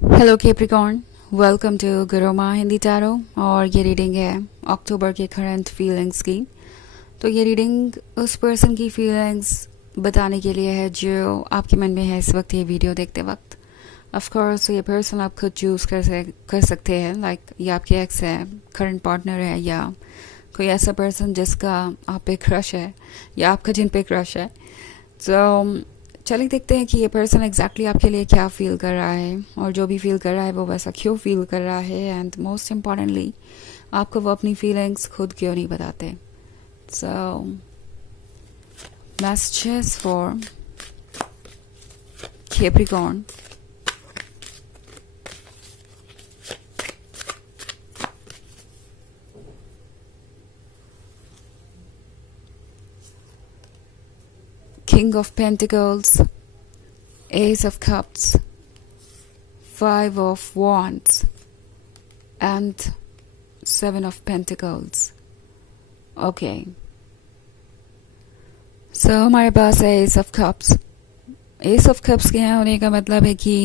Hello Capricorn, welcome to Guruma Hindi tarot. और ये reading है अक्टूबर के करंट फीलिंग्स की। तो ये रीडिंग उस पर्सन की फीलिंग्स बताने के लिए है जो आपके मन में है इस वक्त ये वीडियो देखते वक्त। ऑफ कोर्स ये पर्सन आप खुद चूज़ कर सकते हैं, लाइक ये आपके एक्स है, करंट पार्टनर है, या कोई ऐसा पर्सन जिसका आप पे क्रश है या आपका जिन पे क्रश है। तो चलिए देखते हैं कि ये पर्सन एग्जैक्टली आपके लिए क्या फील कर रहा है, और जो भी फील कर रहा है वो वैसा क्यों फील कर रहा है, एंड मोस्ट इम्पॉर्टेंटली आपको वो अपनी फीलिंग्स खुद क्यों नहीं बताते। So messages for Capricorn. King of Pentacles, Ace of Cups, Five of Wands, and Seven of Pentacles. Okay. So हमारे पास है Ace of Cups. Ace of Cups के यहाँ होने का मतलब है कि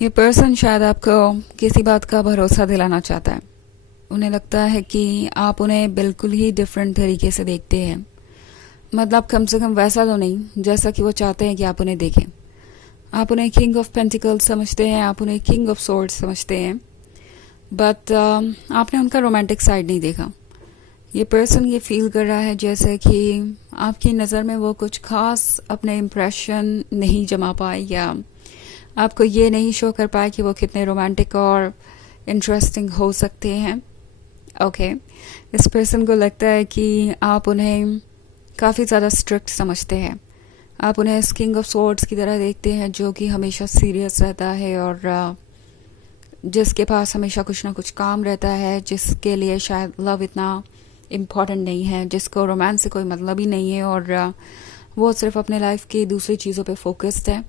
ये पर्सन शायद आपको किसी बात का भरोसा दिलाना चाहता है। उन्हें लगता है कि आप उन्हें बिल्कुल ही डिफरेंट तरीके से देखते हैं, मतलब कम से कम वैसा तो नहीं जैसा कि वो चाहते हैं कि आप उन्हें देखें। आप उन्हें किंग ऑफ पेंटिकल्स समझते हैं, आप उन्हें किंग ऑफ सोर्ड्स समझते हैं, बट आपने उनका रोमांटिक साइड नहीं देखा। ये पर्सन ये फील कर रहा है जैसे कि आपकी नज़र में वो कुछ खास अपने इम्प्रेशन नहीं जमा पाए, या आपको ये नहीं शो कर पाए कि वो कितने रोमांटिक और इंटरेस्टिंग हो सकते हैं। ओके, इस पर्सन को लगता है कि आप उन्हें काफ़ी ज़्यादा स्ट्रिक्ट समझते हैं। आप उन्हें किंग ऑफ सोर्ड्स की तरह देखते हैं जो कि हमेशा सीरियस रहता है, और जिसके पास हमेशा कुछ ना कुछ काम रहता है, जिसके लिए शायद लव इतना इम्पॉर्टेंट नहीं है, जिसको रोमांस से कोई मतलब ही नहीं है, और वो सिर्फ अपने लाइफ की दूसरी चीज़ों पे फोकस्ड है।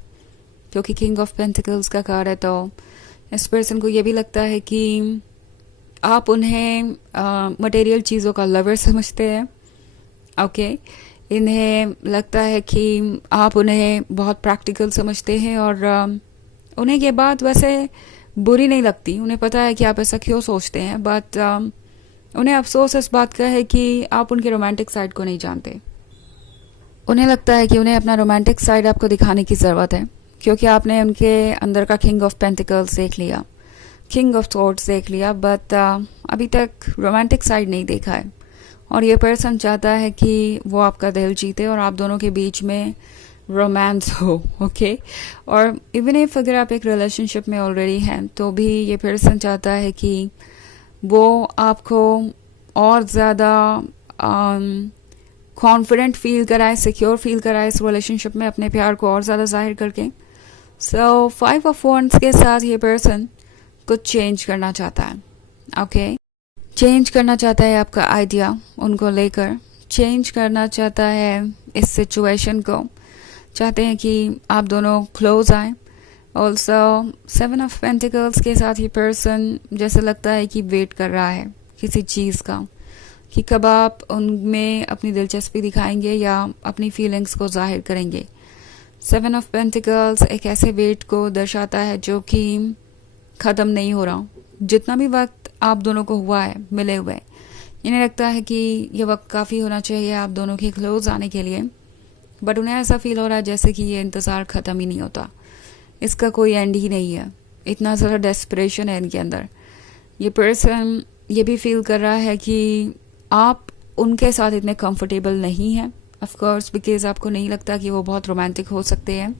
क्योंकि किंग ऑफ पेंटिकल्स का कार्ड है, तो इस पर्सन को ये भी लगता है कि आप उन्हें मटेरियल चीज़ों का लवर समझते हैं। ओके, इन्हें लगता है कि आप उन्हें बहुत प्रैक्टिकल समझते हैं, और उन्हें ये बात वैसे बुरी नहीं लगती। उन्हें पता है कि आप ऐसा क्यों सोचते हैं, बट उन्हें अफसोस इस बात का है कि आप उनके रोमांटिक साइड को नहीं जानते। उन्हें लगता है कि उन्हें अपना रोमांटिक साइड आपको दिखाने की ज़रूरत है, क्योंकि आपने उनके अंदर का किंग ऑफ पेंटिकल्स देख लिया, किंग ऑफ सोर्ड्स देख लिया, बट अभी तक रोमांटिक साइड नहीं देखा है। और ये पर्सन चाहता है कि वो आपका दिल जीते और आप दोनों के बीच में रोमांस हो। ओके, और इवन इफ अगर आप एक रिलेशनशिप में ऑलरेडी हैं तो भी ये पर्सन चाहता है कि वो आपको और ज़्यादा कॉन्फिडेंट फील कराए, सिक्योर फील कराए इस रिलेशनशिप में, अपने प्यार को और ज़्यादा जाहिर करके। सो 5 ऑफ वॉन्ड्स के साथ ये पर्सन कुछ चेंज करना चाहता है। ओके, चेंज करना चाहता है आपका आइडिया उनको लेकर, चेंज करना चाहता है इस सिचुएशन को, चाहते हैं कि आप दोनों क्लोज आए। ऑल्सो 7 ऑफ पेंटिकल्स के साथ ये पर्सन जैसे लगता है कि वेट कर रहा है किसी चीज़ का, कि कब आप उनमें अपनी दिलचस्पी दिखाएंगे या अपनी फीलिंग्स को जाहिर करेंगे। 7 ऑफ पेंटिकल्स एक ऐसे वेट को दर्शाता है जो कि ख़त्म नहीं हो रहा। जितना भी वक्त आप दोनों को हुआ है मिले हुए, इन्हें लगता है कि ये वक्त काफ़ी होना चाहिए आप दोनों के क्लोज आने के लिए, बट उन्हें ऐसा फील हो रहा है जैसे कि ये इंतज़ार ख़त्म ही नहीं होता, इसका कोई एंड ही नहीं है। इतना ज़्यादा डेस्परेशन है इनके अंदर। ये पर्सन ये भी फील कर रहा है कि आप उनके साथ इतने कंफर्टेबल नहीं हैं, ऑफ कोर्स बिकॉज आपको नहीं लगता कि वो बहुत रोमांटिक हो सकते हैं।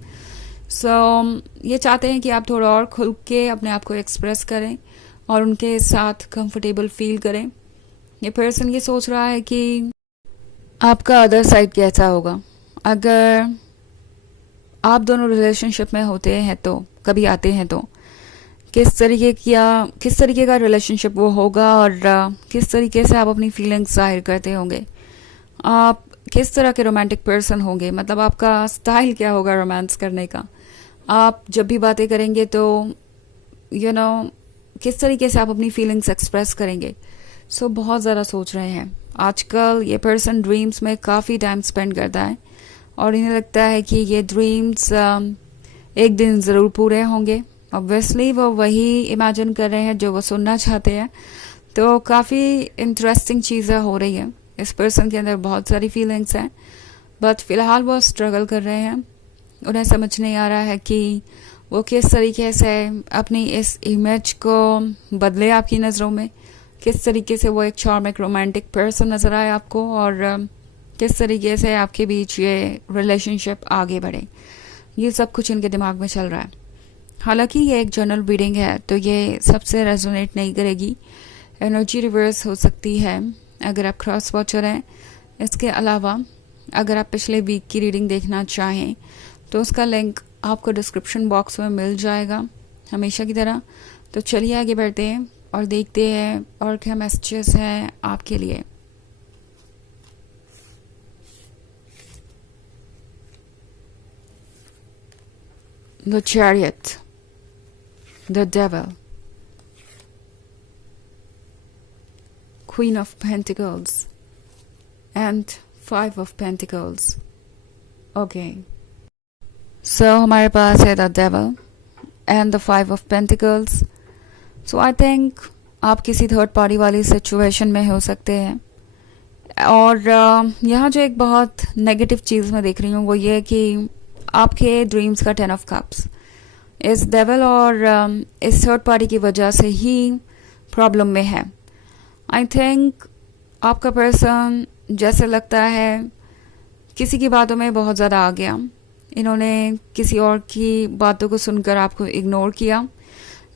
सो ये चाहते हैं कि आप थोड़ा और खुल के अपने आप को एक्सप्रेस करें और उनके साथ कंफर्टेबल फील करें। ये पर्सन ये सोच रहा है कि आपका अदर साइड कैसा होगा अगर आप दोनों रिलेशनशिप में होते हैं, तो कभी आते हैं तो किस तरीके का रिलेशनशिप वो होगा, और किस तरीके से आप अपनी फीलिंग्स जाहिर करते होंगे, आप किस तरह के रोमांटिक पर्सन होंगे, मतलब आपका स्टाइल क्या होगा रोमांस करने का। आप जब भी बातें करेंगे तो किस तरीके से आप अपनी फीलिंग्स एक्सप्रेस करेंगे। सो बहुत ज़्यादा सोच रहे हैं। आजकल ये पर्सन ड्रीम्स में काफ़ी टाइम स्पेंड करता है, और इन्हें लगता है कि ये ड्रीम्स एक दिन ज़रूर पूरे होंगे, ऑब्वियसली वो वही इमेजिन कर रहे हैं जो वो सुनना चाहते हैं। तो काफ़ी इंटरेस्टिंग चीज़ें हो रही हैं, इस पर्सन के अंदर बहुत सारी फीलिंग्स हैं, बट फिलहाल वो स्ट्रगल कर रहे हैं। उन्हें समझ नहीं आ रहा है कि वो किस तरीके से अपनी इस इमेज को बदले आपकी नज़रों में, किस तरीके से वो एक चार्मिक रोमांटिक पर्सन नज़र आए आपको, और किस तरीके से आपके बीच ये रिलेशनशिप आगे बढ़े। ये सब कुछ इनके दिमाग में चल रहा है। हालांकि ये एक जनरल रीडिंग है तो ये सबसे रेजोनेट नहीं करेगी, एनर्जी रिवर्स हो सकती है अगर आप क्रॉस वॉचर हैं। इसके अलावा अगर आप पिछले वीक की रीडिंग देखना चाहें तो उसका लिंक आपको डिस्क्रिप्शन बॉक्स में मिल जाएगा हमेशा की तरह। तो चलिए आगे बढ़ते हैं और देखते हैं और क्या मैसेजेस हैं आपके लिए। The Chariot, the Devil, Queen of Pentacles and Five of Pentacles. Okay. So हमारे पास है The Devil and the Five of Pentacles. So I think आप किसी थर्ड पार्टी वाली सिचुएशन में हो सकते हैं। और यहाँ जो एक बहुत नेगेटिव चीज़ मैं देख रही हूँ वो ये कि आपके ड्रीम्स का 10 ऑफ कप्स इस डेविल और इस थर्ड पार्टी की वजह से ही प्रॉब्लम में है। आई थिंक आपका पर्सन जैसे लगता है किसी की बातों में बहुत ज़्यादा आ गया, इन्होंने किसी और की बातों को सुनकर आपको इग्नोर किया,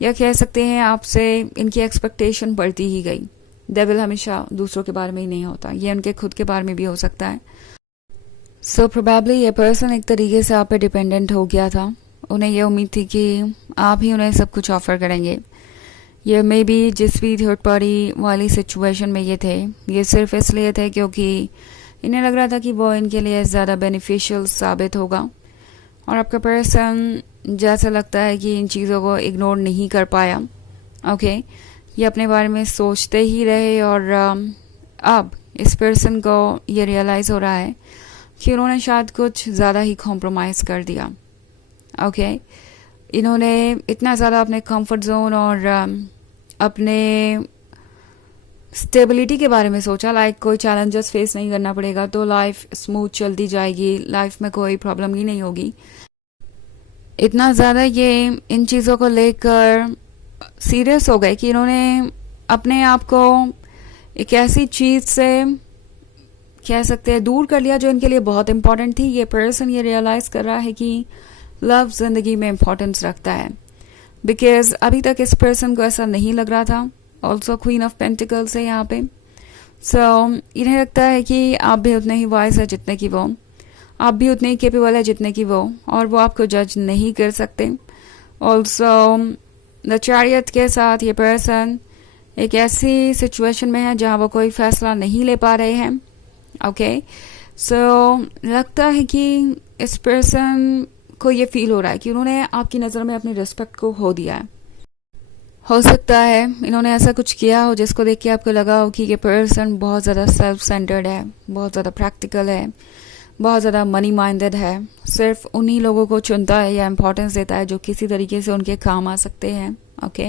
या कह सकते हैं आपसे इनकी एक्सपेक्टेशन बढ़ती ही गई। डेविल हमेशा दूसरों के बारे में ही नहीं होता, ये उनके खुद के बारे में भी हो सकता है। सो प्रोबेबली ये पर्सन एक तरीके से आप पे डिपेंडेंट हो गया था। उन्हें ये उम्मीद थी कि आप ही उन्हें सब कुछ ऑफर करेंगे। ये मे बी जिस भी थर्ड पार्टी वाली सिचुएशन में ये थे, ये सिर्फ इसलिए थे क्योंकि इन्हें लग रहा था कि वो इनके लिए ज़्यादा बेनिफिशियल साबित होगा। और आपका पर्सन जैसा लगता है कि इन चीज़ों को इग्नोर नहीं कर पाया। ओके, ये अपने बारे में सोचते ही रहे और अब इस पर्सन को ये रियलाइज़ हो रहा है कि उन्होंने शायद कुछ ज़्यादा ही कॉम्प्रोमाइज़ कर दिया। ओके, इन्होंने इतना ज़्यादा अपने कंफर्ट जोन और अपने स्टेबिलिटी के बारे में सोचा, लाइक कोई चैलेंजेस फेस नहीं करना पड़ेगा तो लाइफ स्मूथ चलती जाएगी, लाइफ में कोई प्रॉब्लम ही नहीं होगी। इतना ज़्यादा ये इन चीज़ों को लेकर सीरियस हो गए कि इन्होंने अपने आप को एक ऐसी चीज़ से कह सकते हैं दूर कर लिया जो इनके लिए बहुत इंपॉर्टेंट थी। ये पर्सन ये रियलाइज़ कर रहा है कि लव ज़िंदगी में इम्पोर्टेंस रखता है, बिकॉज अभी तक इस पर्सन को ऐसा नहीं लग रहा था। ऑल्सो क्वीन ऑफ पेंटिकल्स है यहाँ पे। सो इन्हें लगता है कि आप भी उतने ही वाइज है जितने की वो, आप भी उतने ही केपेबल है जितने की वो, और वो आपको जज नहीं कर सकते। ऑल्सो द चैरियट के साथ ये पर्सन एक ऐसी सिचुएशन में है जहाँ वो कोई फैसला नहीं ले पा रहे हैं। ओके, सो लगता है कि इस पर्सन को ये फील हो रहा है कि उन्होंने आपकी नज़र में अपनी रिस्पेक्ट को खो दिया है। हो सकता है इन्होंने ऐसा कुछ किया हो जिसको देख के आपको लगा हो कि ये पर्सन बहुत ज़्यादा सेल्फ सेंटर्ड है, बहुत ज़्यादा प्रैक्टिकल है, बहुत ज़्यादा मनी माइंडेड है, सिर्फ उन्हीं लोगों को चुनता है या इम्पोर्टेंस देता है जो किसी तरीके से उनके काम आ सकते हैं। ओके,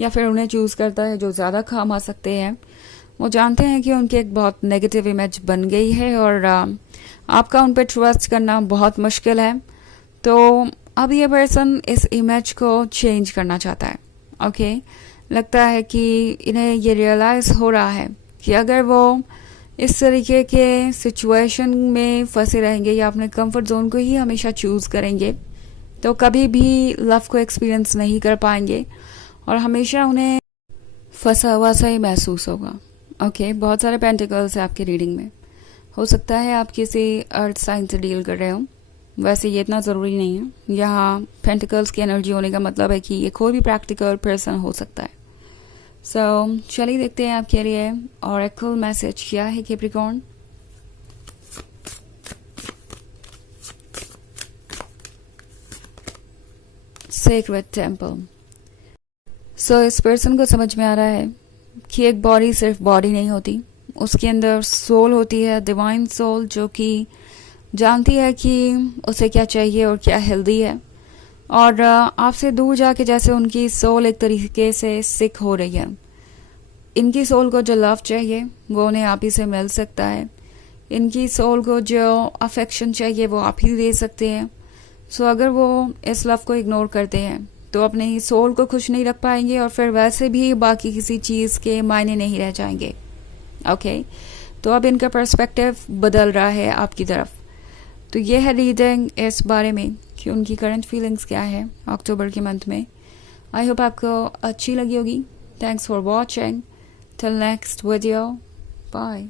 या फिर उन्हें चूज़ करता है जो ज़्यादा काम आ सकते हैं। वो जानते हैं कि उनकी एक बहुत नेगेटिव इमेज बन गई है और आपका उन पर ट्रस्ट करना बहुत मुश्किल है। तो अब ये पर्सन इस इमेज को चेंज करना चाहता है। ओके, लगता है कि इन्हें ये रियलाइज़ हो रहा है कि अगर वो इस तरीके के सिचुएशन में फंसे रहेंगे या अपने कंफर्ट जोन को ही हमेशा चूज़ करेंगे तो कभी भी लव को एक्सपीरियंस नहीं कर पाएंगे और हमेशा उन्हें फंसा हुआ सा ही महसूस होगा। ओके, बहुत सारे पेंटिकल्स है आपकी रीडिंग में। हो सकता है आप किसी अर्थ साइन से डील कर रहे हो, वैसे ये इतना ज़रूरी नहीं है। यहाँ पेंटिकल्स की एनर्जी होने का मतलब है कि ये कोई भी प्रैक्टिकल पर्सन हो सकता है। सो चलिए देखते हैं आपके लिए ऑरेकल मैसेज क्या है कैप्रिकॉर्न। Sacred temple. सो इस पर्सन को समझ में आ रहा है कि एक बॉडी सिर्फ बॉडी नहीं होती, उसके अंदर सोल होती है, डिवाइन सोल, जो कि जानती है कि उसे क्या चाहिए और क्या हेल्दी है। और आपसे दूर जाके जैसे उनकी सोल एक तरीके से सिक हो रही है। इनकी सोल को जो लव चाहिए वो उन्हें आप ही से मिल सकता है। इनकी सोल को जो अफेक्शन चाहिए वो आप ही दे सकते हैं। सो अगर वो इस लव को इग्नोर करते हैं तो अपनी सोल को खुश नहीं रख पाएंगे और फिर वैसे भी बाकी किसी चीज़ के मायने नहीं रह जाएंगे। ओके, तो अब इनका पर्सपेक्टिव बदल रहा है आपकी तरफ। तो ये है रीडिंग इस बारे में कि उनकी करंट फीलिंग्स क्या है अक्टूबर के मंथ में। आई होप आपको अच्छी लगी होगी। Thanks for watching. Till next video, bye.